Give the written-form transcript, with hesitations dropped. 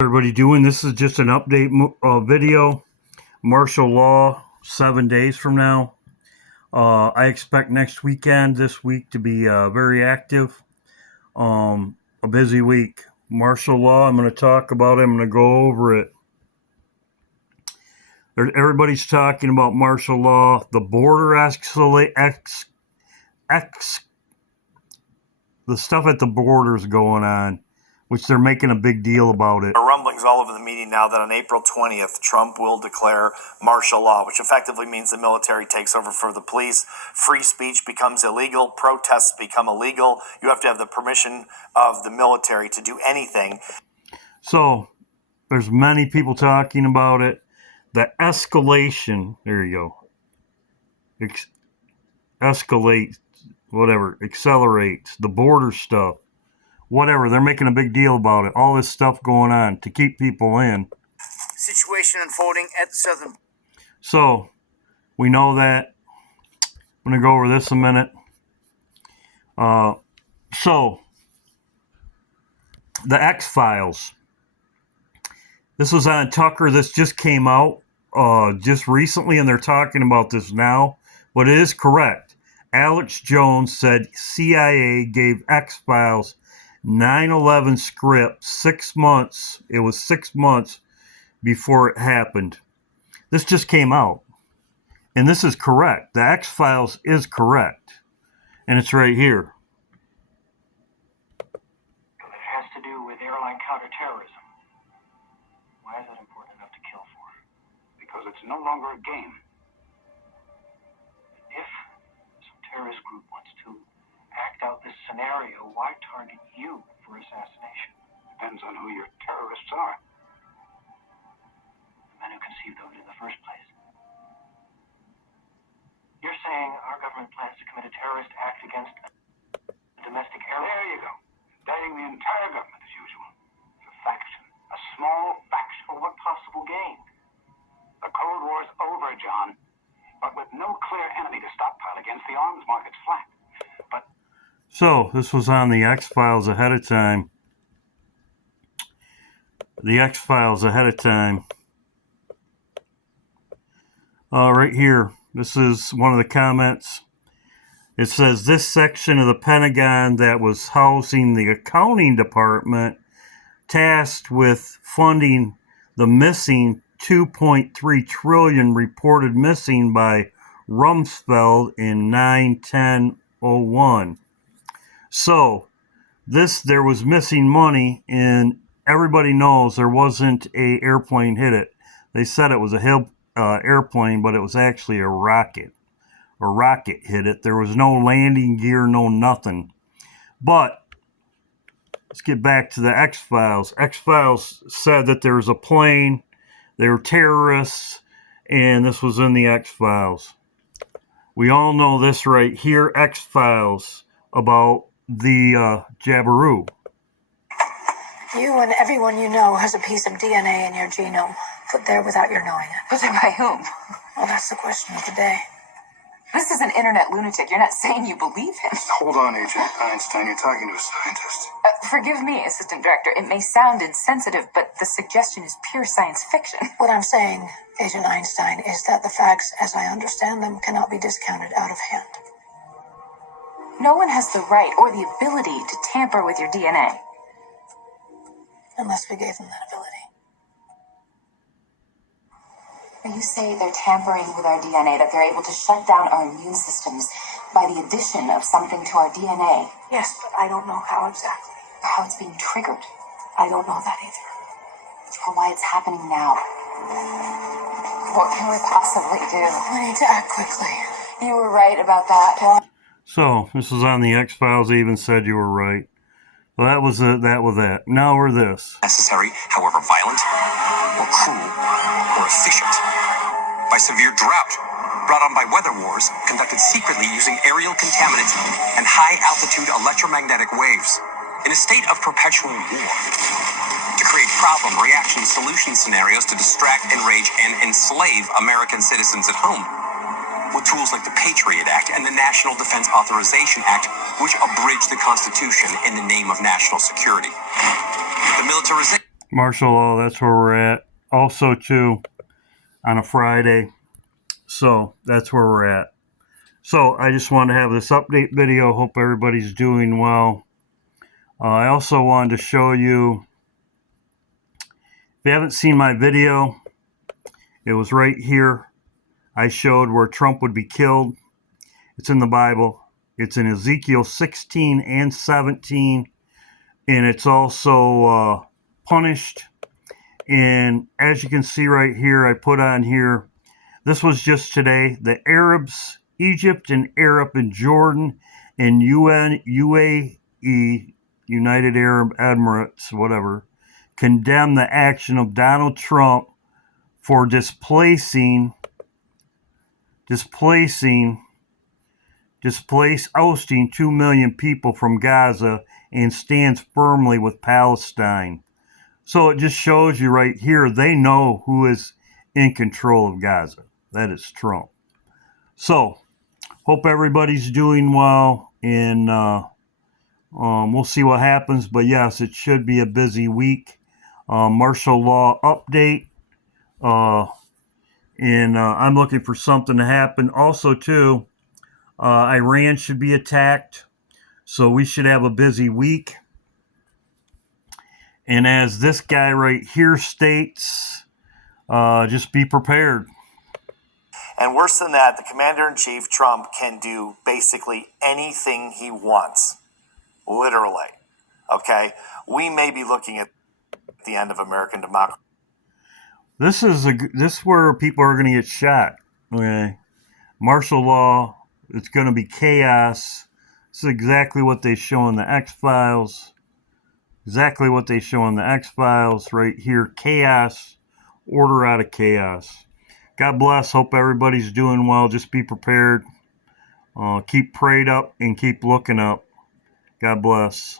Everybody doing? This is just an update video. Martial law 7 days from now. I expect next weekend, this week, to be very active. A busy week. Martial law, I'm going to talk about it. I'm going to go over it. Everybody's talking about martial law. The border the stuff at the border is going on, which they're making a big deal about it. There are rumblings all over the media now that on April 20th, Trump will declare martial law, which effectively means the military takes over for the police. Free speech becomes illegal. Protests become illegal. You have to have the permission of the military to do anything. So there's many people talking about it. The escalation, there you go. Escalate, whatever, accelerates, the border stuff. Whatever, they're making a big deal about it. All this stuff going on to keep people in. Situation unfolding at the southern. So, we know that. I'm going to go over this a minute. So, the X-Files. This was on Tucker. This just came out just recently, and they're talking about this now. But it is correct. Alex Jones said CIA gave X-Files 9/11 script 6 months. It was 6 months before it happened. This just came out. And this is correct. The X-Files is correct. And it's right here. It has to do with airline counterterrorism. Why is that important enough to kill for? Because it's no longer a game. If some terrorist group wants to act out this scenario, why target you for assassination? Depends on who your terrorists are. The men who conceived of it in the first place. You're saying our government plans to commit a terrorist act against a domestic airline? There you go. Indicting the entire government as usual. It's a faction. A small faction. For what possible gain? The Cold War's over, John. But with no clear enemy to stockpile against, the arms market's flat. So, this was on the X-Files ahead of time. The X-Files ahead of time. Right here. This is one of the comments. It says, this section of the Pentagon that was housing the accounting department tasked with funding the missing $2.3 trillion reported missing by Rumsfeld in 9/10/01. So, there was missing money, and everybody knows there wasn't a airplane hit it. They said it was a airplane, but it was actually a rocket. A rocket hit it. There was no landing gear, no nothing. But let's get back to the X-Files. X-Files said that there was a plane, they were terrorists, and this was in the X-Files. We all know this right here, X-Files, about the Jabiru. You and everyone you know has a piece of DNA in your genome, put there without your knowing it. Put there by whom? Well, that's the question of the day. This is an internet lunatic. You're not saying you believe him. Hold on, Agent Einstein. You're talking to a scientist. Forgive me, Assistant Director. It may sound insensitive, but the suggestion is pure science fiction. What I'm saying, Agent Einstein, is that the facts, as I understand them, cannot be discounted out of hand. No one has the right or the ability to tamper with your DNA. Unless we gave them that ability. When you say they're tampering with our DNA, that they're able to shut down our immune systems by the addition of something to our DNA. Yes, but I don't know how exactly. Or how it's being triggered. I don't know that either. Or why it's happening now. What can we possibly do? We need to act quickly. You were right about that. So, this was on the X-Files. They even said you were right. Well, that was that. Now we're this. Necessary, however violent, or cruel, or efficient. By severe drought, brought on by weather wars, conducted secretly using aerial contaminants and high-altitude electromagnetic waves. In a state of perpetual war. To create problem, reaction, solution scenarios to distract, enrage, and enslave American citizens at home. With tools like the Patriot Act and the National Defense Authorization Act, which abridge the Constitution in the name of national security. The militarization Martial law, that's where we're at. Also, too, on a Friday. So that's where we're at. So I just wanted to have this update video. Hope everybody's doing well. I also wanted to show you, if you haven't seen my video, it was right here. I showed where Trump would be killed. It's in the Bible. It's in Ezekiel 16 and 17. And it's also punished. And as you can see right here, I put on here, this was just today, the Arabs, Egypt and Arab and Jordan and UAE, United Arab Emirates, whatever, condemn the action of Donald Trump for ousting 2 million people from Gaza and stands firmly with Palestine. So it just shows you right here, they know who is in control of Gaza. That is Trump. So, hope everybody's doing well, and we'll see what happens. But yes, it should be a busy week. Martial law update. And I'm looking for something to happen. Also, too, Iran should be attacked. So we should have a busy week. And as this guy right here states, just be prepared. And worse than that, the commander-in-chief, Trump, can do basically anything he wants. Literally. We may be looking at the end of American democracy. This is where people are going to get shot. Okay, martial law. It's going to be chaos. This is exactly what they show in the X-Files. Exactly what they show in the X-Files right here. Chaos. Order out of chaos. God bless. Hope everybody's doing well. Just be prepared. Keep prayed up and keep looking up. God bless.